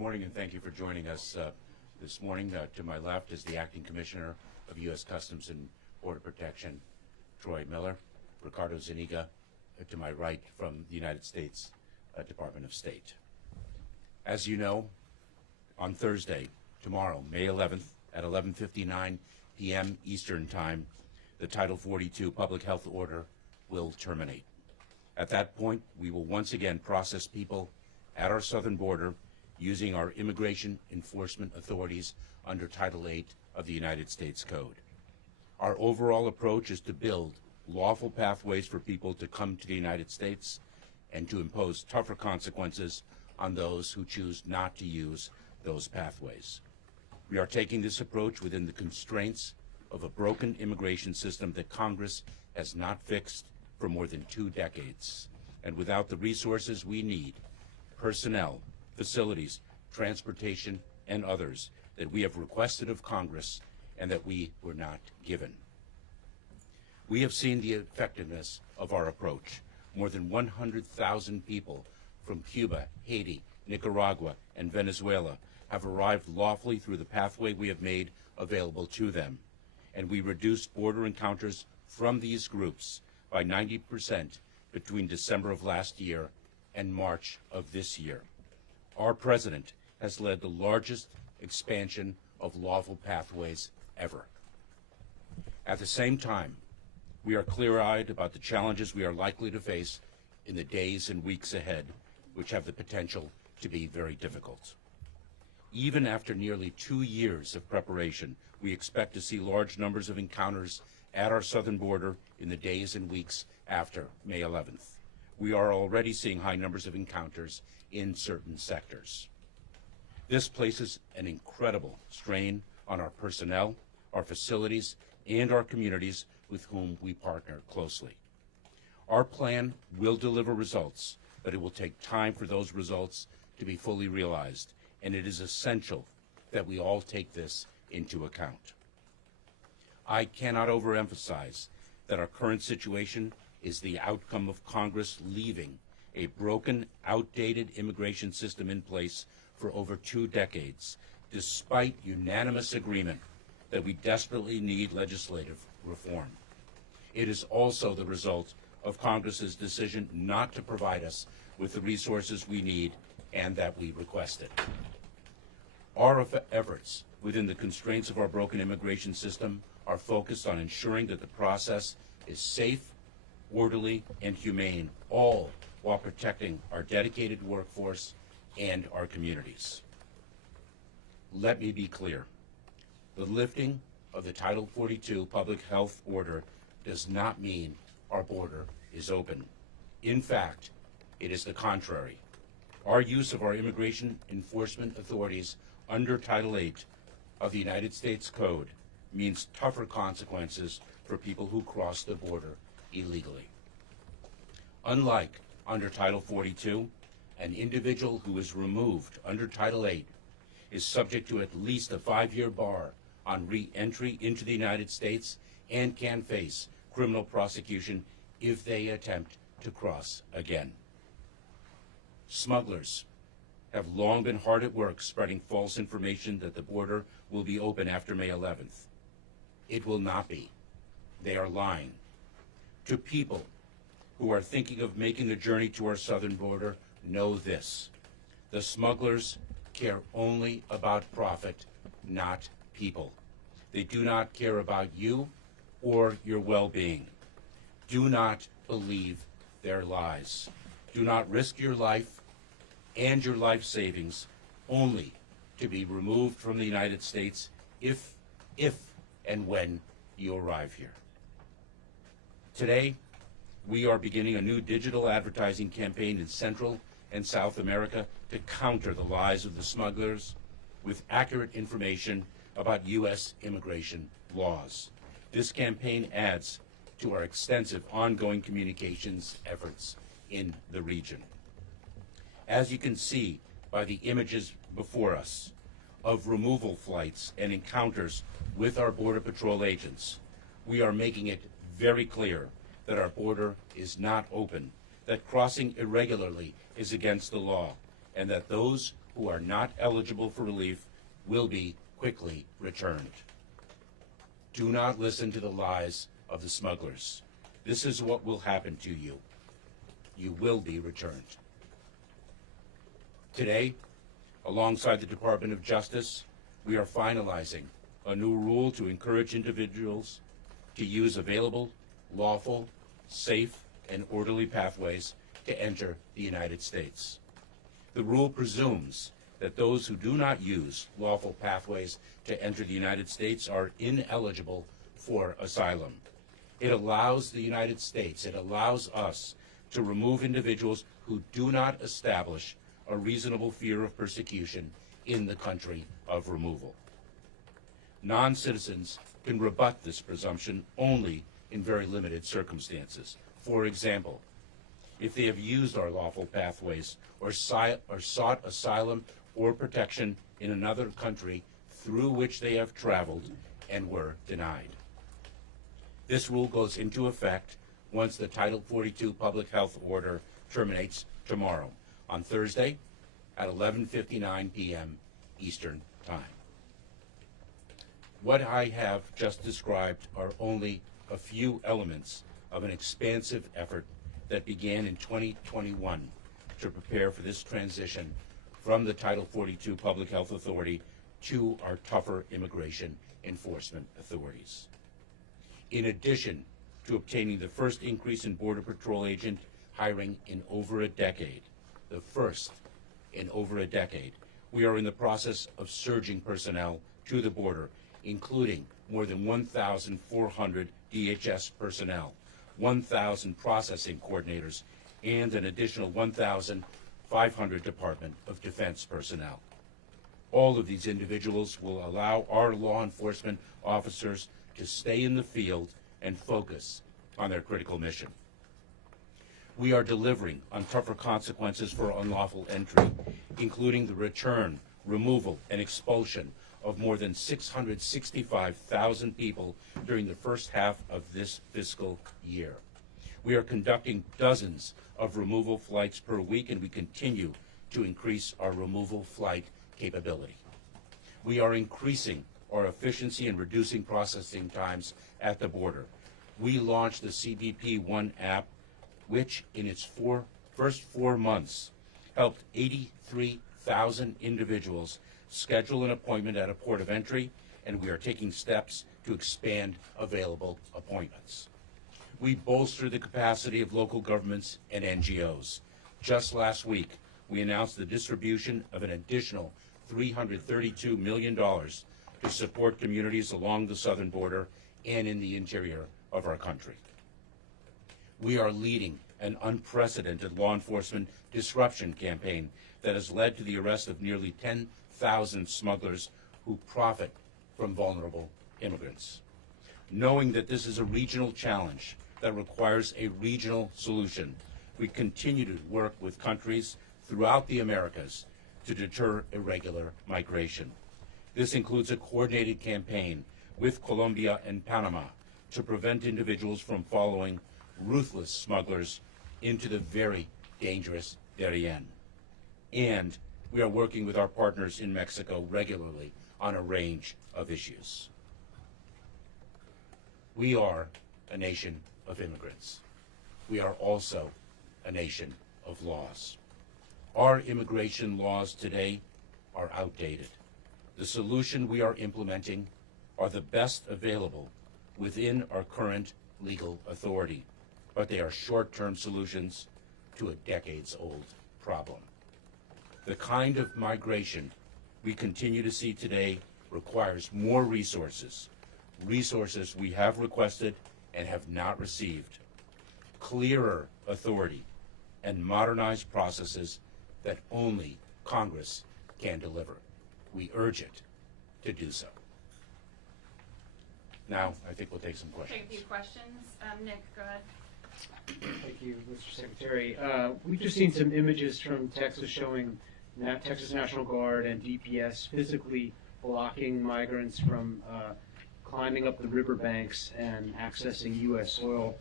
morning, and thank you for joining us this morning. To my left is the Acting Commissioner of U.S. Customs and Border Protection, Troy Miller. Ricardo Zuniga, to my right, from the United States Department of State. As you know, on Thursday, tomorrow, May 11th, at 11:59 p.m. Eastern Time, the Title 42 Public Health Order will terminate. At that point, we will once again process people at our southern border using our immigration enforcement authorities under Title 8 of the United States Code. Our overall approach is to build lawful pathways for people to come to the United States and to impose tougher consequences on those who choose not to use those pathways. We are taking this approach within the constraints of a broken immigration system that Congress has not fixed for more than 2 decades, and without the resources we need, personnel, facilities, transportation, and others that we have requested of Congress and that we were not given. We have seen the effectiveness of our approach. More than 100,000 people from Cuba, Haiti, Nicaragua, and Venezuela have arrived lawfully through the pathway we have made available to them, and we reduced border encounters from these groups by 90% between December of last year and March of this year. Our president has led the largest expansion of lawful pathways ever. At the same time, we are clear-eyed about the challenges we are likely to face in the days and weeks ahead, which have the potential to be very difficult. Even after nearly 2 years of preparation, we expect to see large numbers of encounters at our southern border in the days and weeks after May 11th. We are already seeing high numbers of encounters in certain sectors. This places an incredible strain on our personnel, our facilities, and our communities with whom we partner closely. Our plan will deliver results, but it will take time for those results to be fully realized, and it is essential that we all take this into account. I cannot overemphasize that our current situation is the outcome of Congress leaving a broken, outdated immigration system in place for over 2 decades, despite unanimous agreement that we desperately need legislative reform. It is also the result of Congress's decision not to provide us with the resources we need and that we requested. Our efforts within the constraints of our broken immigration system are focused on ensuring that the process is safe, orderly, and humane, all while protecting our dedicated workforce and our communities. Let me be clear. The lifting of the Title 42 Public Health Order does not mean our border is open. In fact, it is the contrary. Our use of our immigration enforcement authorities under Title 8 of the United States Code means tougher consequences for people who cross the border illegally. Unlike under Title 42, an individual who is removed under Title 8 is subject to at least a 5-year bar on re-entry into the United States and can face criminal prosecution if they attempt to cross again. Smugglers have long been hard at work spreading false information that the border will be open after May 11th. It will not be. They are lying. To people who are thinking of making a journey to our southern border, know this: the smugglers care only about profit, not people. They do not care about you or your well-being. Do not believe their lies. Do not risk your life and your life savings only to be removed from the United States if and when you arrive here. Today, we are beginning a new digital advertising campaign in Central and South America to counter the lies of the smugglers with accurate information about U.S. immigration laws. This campaign adds to our extensive ongoing communications efforts in the region. As you can see by the images before us of removal flights and encounters with our Border Patrol agents, we are making it very clear that our border is not open, that crossing irregularly is against the law, and that those who are not eligible for relief will be quickly returned. Do not listen to the lies of the smugglers. This is what will happen to you. You will be returned. Today, alongside the Department of Justice, we are finalizing a new rule to encourage individuals to use available, lawful, safe, and orderly pathways to enter the United States. The rule presumes that those who do not use lawful pathways to enter the United States are ineligible for asylum. It allows the United States, it allows us to remove individuals who do not establish a reasonable fear of persecution in the country of removal. Non-citizens can rebut this presumption only in very limited circumstances. For example, if they have used our lawful pathways or sought asylum or protection in another country through which they have traveled and were denied. This rule goes into effect once the Title 42 public health order terminates tomorrow, on Thursday at 11:59 p.m. Eastern Time. What I have just described are only a few elements of an expansive effort that began in 2021 to prepare for this transition from the Title 42 Public Health Authority to our tougher immigration enforcement authorities. In addition to obtaining the first increase in Border Patrol agent hiring in over a decade, the first in over a decade, we are in the process of surging personnel to the border, including more than 1,400 DHS personnel, 1,000 processing coordinators, and an additional 1,500 Department of Defense personnel. All of these individuals will allow our law enforcement officers to stay in the field and focus on their critical mission. We are delivering on tougher consequences for unlawful entry, including the return, removal, and expulsion of more than 665,000 people during the first half of this fiscal year. We are conducting dozens of removal flights per week, and we continue to increase our removal flight capability. We are increasing our efficiency and reducing processing times at the border. We launched the CBP One app, which in its first 4 months helped 83,000 individuals schedule an appointment at a port of entry, and we are taking steps to expand available appointments. We bolster the capacity of local governments and NGOs. Just last week, we announced the distribution of an additional $332 million to support communities along the southern border and in the interior of our country. We are leading an unprecedented law enforcement disruption campaign that has led to the arrest of nearly 10,000 smugglers who profit from vulnerable immigrants. Knowing that this is a regional challenge that requires a regional solution, we continue to work with countries throughout the Americas to deter irregular migration. This includes a coordinated campaign with Colombia and Panama to prevent individuals from following ruthless smugglers into the very dangerous Darien. And we are working with our partners in Mexico regularly on a range of issues. We are a nation of immigrants. We are also a nation of laws. Our immigration laws today are outdated. The solution we are implementing are the best available within our current legal authority, but they are short-term solutions to a decades-old problem. The kind of migration we continue to see today requires more resources we have requested and have not received, clearer authority, and modernized processes that only Congress can deliver. We urge it to do so. Now, I think we'll take some questions. Take a few questions. Nick, go ahead. Thank you, Mr. Secretary. We've just seen some images from Texas showing Texas National Guard and DPS physically blocking migrants from climbing up the riverbanks and accessing U.S. soil.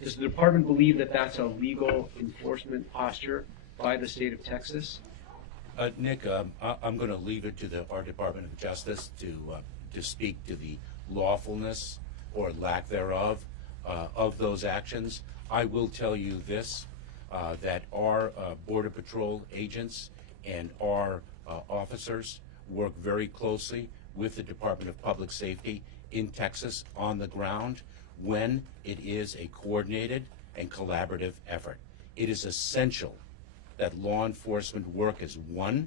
Does the department believe that that's a legal enforcement posture by the state of Texas? Nick, I'm going to leave it to our Department of Justice to speak to the lawfulness or lack thereof of those actions. I will tell you this, that our Border Patrol agents and our officers work very closely with the Department of Public Safety in Texas on the ground when it is a coordinated and collaborative effort. It is essential that law enforcement work as one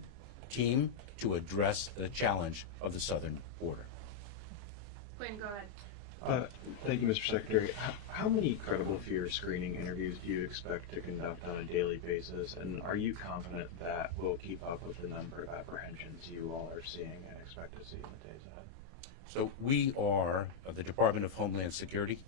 team to address the challenge of the southern border. Quinn, go ahead. Thank you, Mr. Secretary. How many credible fear screening interviews do you expect to conduct on a daily basis? And are you confident that we'll keep up with the number of apprehensions you all are seeing and expect to see in the days ahead? So we are, the Department of Homeland Security,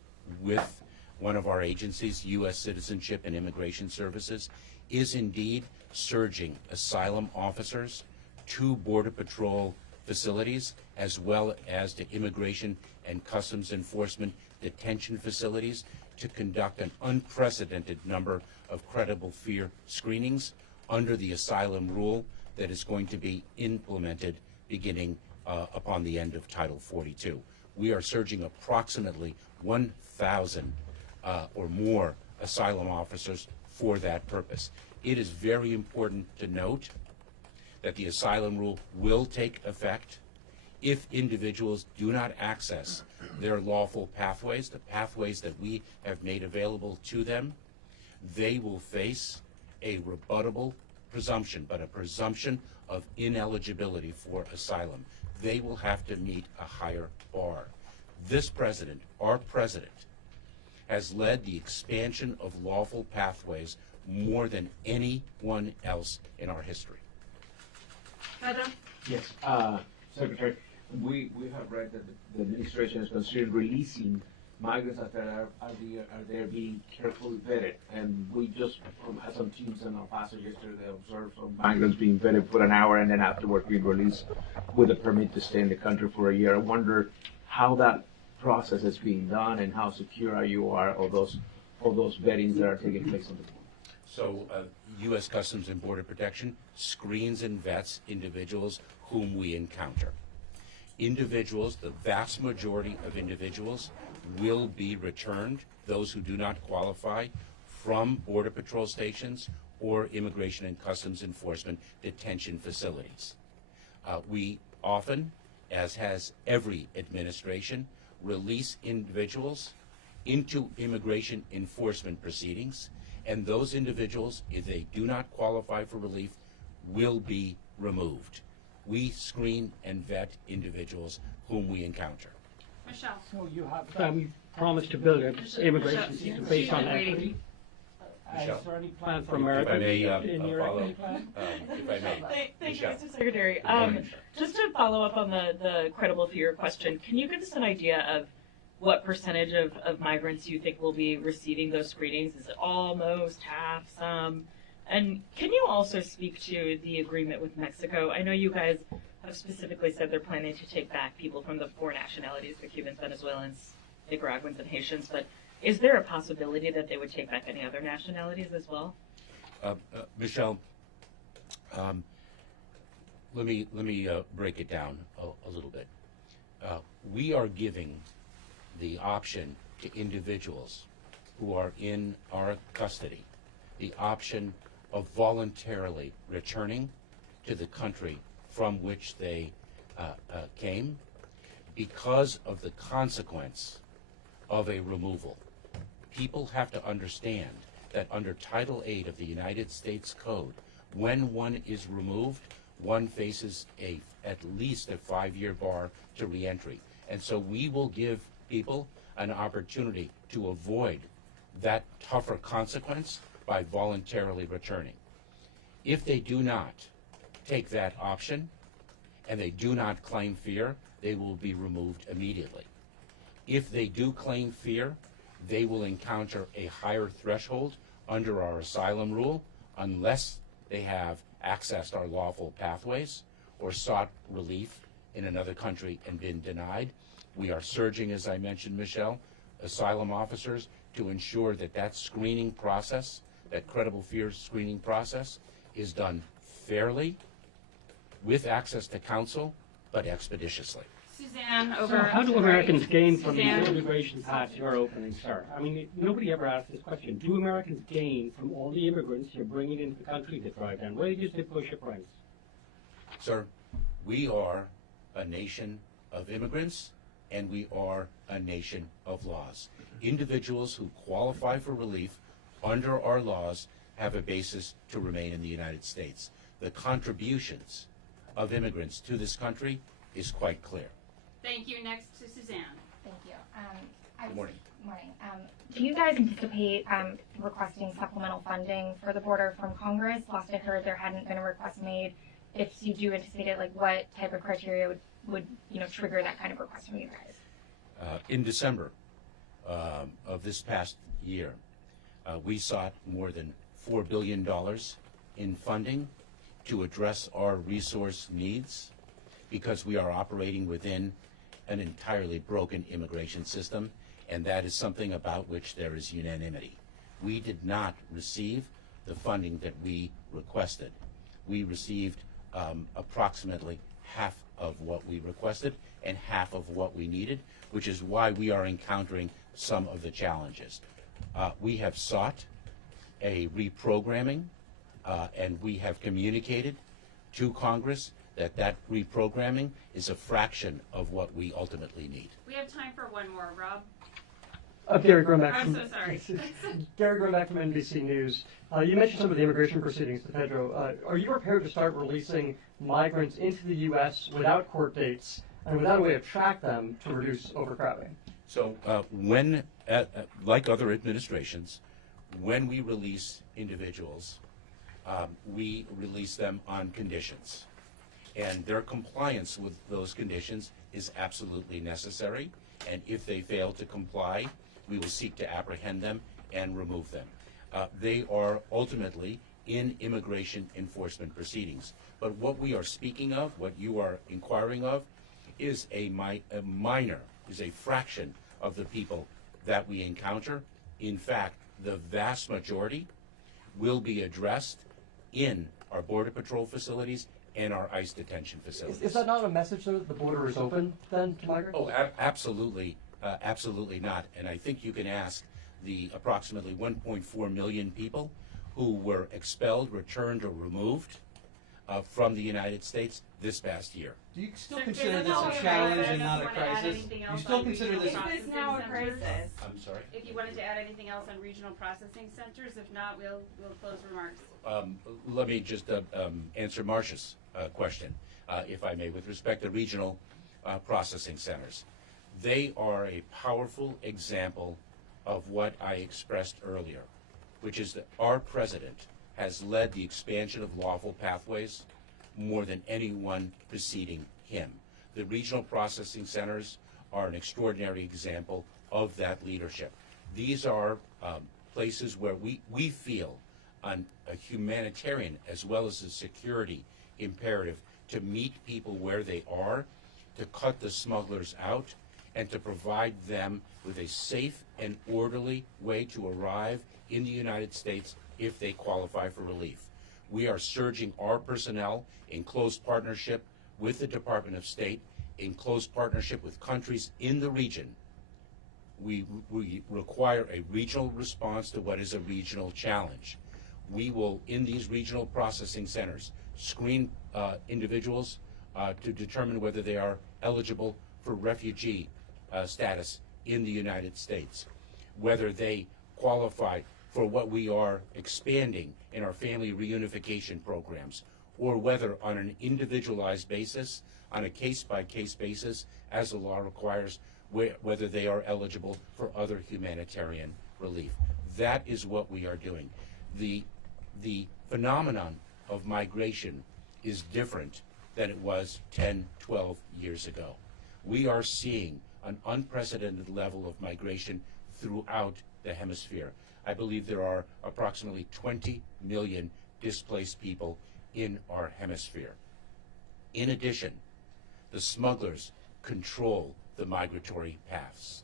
with one of our agencies, U.S. Citizenship and Immigration Services, is indeed surging asylum officers to Border Patrol facilities as well as to Immigration and Customs Enforcement detention facilities to conduct an unprecedented number of credible fear screenings under the asylum rule that is going to be implemented beginning upon the end of Title 42. We are surging approximately 1,000 or more asylum officers for that purpose. It is very important to note that the asylum rule will take effect if individuals do not access their lawful pathways, the pathways that we have made available to them. They will face a rebuttable presumption, but a presumption of ineligibility for asylum. They will have to meet a higher bar. This president, our president, has led the expansion of lawful pathways more than anyone else in our history. Pedro? Yes, Secretary, we have read that the administration is considering releasing migrants after they're being carefully vetted, and we just had some teams in El Paso yesterday observed some migrants being vetted for an hour and then afterward being released with a permit to stay in the country for a year. I wonder how that process is being done and how secure you are of those vettings that are taking place on the border. So U.S. Customs and Border Protection screens and vets individuals whom we encounter. Individuals, the vast majority of individuals, will be returned, those who do not qualify, from Border Patrol stations or Immigration and Customs Enforcement detention facilities. We often, as has every administration, release individuals into immigration enforcement proceedings, and those individuals, if they do not qualify for relief, will be removed. We screen and vet individuals whom we encounter. Michelle? So you have promised to build an immigration Michelle, system based on waiting. equity. Michelle. Is there any plan for If America I may in your follow, equity plan? if I may. Thank you, Michelle. Mr. Secretary. Go ahead, Michelle. Just to follow up on the credible fear question, can you give us an idea of what percentage of migrants you think will be receiving those screenings? Is it all, most, half, some? And can you also speak to the agreement with Mexico? I know you guys have specifically said they're planning to take back people from the four nationalities, the Cubans, Venezuelans, Nicaraguans, and Haitians, but is there a possibility that they would take back any other nationalities as well? Michelle, let me break it down a little bit. We are giving the option to individuals who are in our custody the option of voluntarily returning to the country from which they came because of the consequence of a removal. People have to understand that under Title 8 of the United States Code, when one is removed, one faces at least a 5-year bar to reentry. And so we will give people an opportunity to avoid that tougher consequence by voluntarily returning. If they do not take that option and they do not claim fear, they will be removed immediately. If they do claim fear, they will encounter a higher threshold under our asylum rule unless they have accessed our lawful pathways or sought relief in another country and been denied. We are surging, as I mentioned, Michelle, asylum officers to ensure that that screening process, that credible fear screening process, is done fairly with access to counsel, but expeditiously. Suzanne, So over. how do Americans gain from the Suzanne? immigration paths you're opening, sir? I mean, nobody ever asked this question. Do Americans gain from all the immigrants you're bringing into the country to drive down wages, to push up rents? Sir, we are a nation of immigrants, and we are a nation of laws. Individuals who qualify for relief under our laws have a basis to remain in the United States. The contributions of immigrants to this country is quite clear. Thank you. Next to Suzanne. Thank you. Good morning. Morning. Do you guys anticipate requesting supplemental funding for the border from Congress? Last I heard, there hadn't been a request made. If you do anticipate it, like what type of criteria would trigger that kind of request from you guys? In December of this past year, we sought more than $4 billion in funding to address our resource needs because we are operating within an entirely broken immigration system, and that is something about which there is unanimity. We did not receive the funding that we requested. We received approximately half of what we requested and half of what we needed, which is why we are encountering some of the challenges. We have sought a reprogramming, and we have communicated to Congress that reprogramming is a fraction of what we ultimately need. We have time for one more. Rob? Gary Gromack. I'm so sorry. Gary Gromack from NBC News. You mentioned some of the immigration proceedings to Pedro. Are you prepared to start releasing migrants into the U.S. without court dates and without a way to track them to reduce overcrowding? So when, like other administrations, when we release individuals, we release them on conditions. And their compliance with those conditions is absolutely necessary. And if they fail to comply, we will seek to apprehend them and remove them. They are ultimately in immigration enforcement proceedings. But what we are speaking of, what you are inquiring of, is a fraction of the people that we encounter. In fact, the vast majority will be addressed in our Border Patrol facilities and our ICE detention facilities. Is that not a message, though, that the border is open, then, to migrants? Oh, absolutely, absolutely not. And I think you can ask the approximately 1.4 million people who were expelled, returned, or removed from the United States this past year. Do you still Sir, consider David, this all a of challenge us, and not a you wanna add crisis? anything You else still on consider regional this? processing Is now a centers? crisis? I'm sorry? If you wanted to add anything else on regional processing centers, if not, we'll close remarks. Let me just answer Marcia's question, if I may, with respect to regional processing centers. They are a powerful example of what I expressed earlier, which is that our president has led the expansion of lawful pathways more than anyone preceding him. The regional processing centers are an extraordinary example of that leadership. These are places where we feel a humanitarian as well as a security imperative to meet people where they are, to cut the smugglers out, and to provide them with a safe and orderly way to arrive in the United States if they qualify for relief. We are surging our personnel in close partnership with the Department of State, in close partnership with countries in the region. We require a regional response to what is a regional challenge. We will, in these regional processing centers, screen individuals to determine whether they are eligible for refugee status in the United States, whether they qualify for what we are expanding in our family reunification programs, or whether on an individualized basis, on a case-by-case basis, as the law requires, whether they are eligible for other humanitarian relief. That is what we are doing. The phenomenon of migration is different than it was 10, 12 years ago. We are seeing an unprecedented level of migration throughout the hemisphere. I believe there are approximately 20 million displaced people in our hemisphere. In addition, the smugglers control the migratory paths.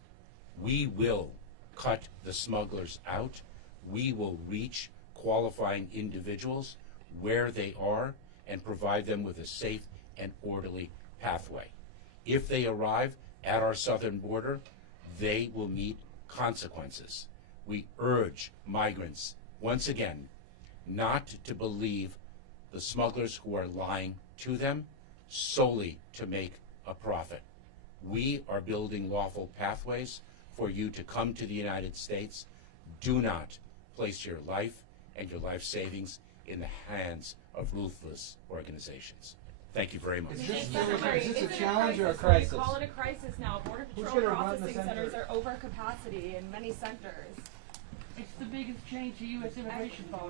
We will cut the smugglers out. We will reach qualifying individuals where they are, and provide them with a safe and orderly pathway. If they arrive at our southern border, they will meet consequences. We urge migrants, once again, not to believe the smugglers who are lying to them solely to make a profit. We are building lawful pathways for you to come to the United States. Do not place your life and your life savings in the hands of ruthless organizations. Thank you very much. Is this a challenge or a crisis? We call it a crisis now. Border Who's Patrol gonna run the processing centers center? are over capacity in many centers. It's the biggest change to U.S. immigration policy.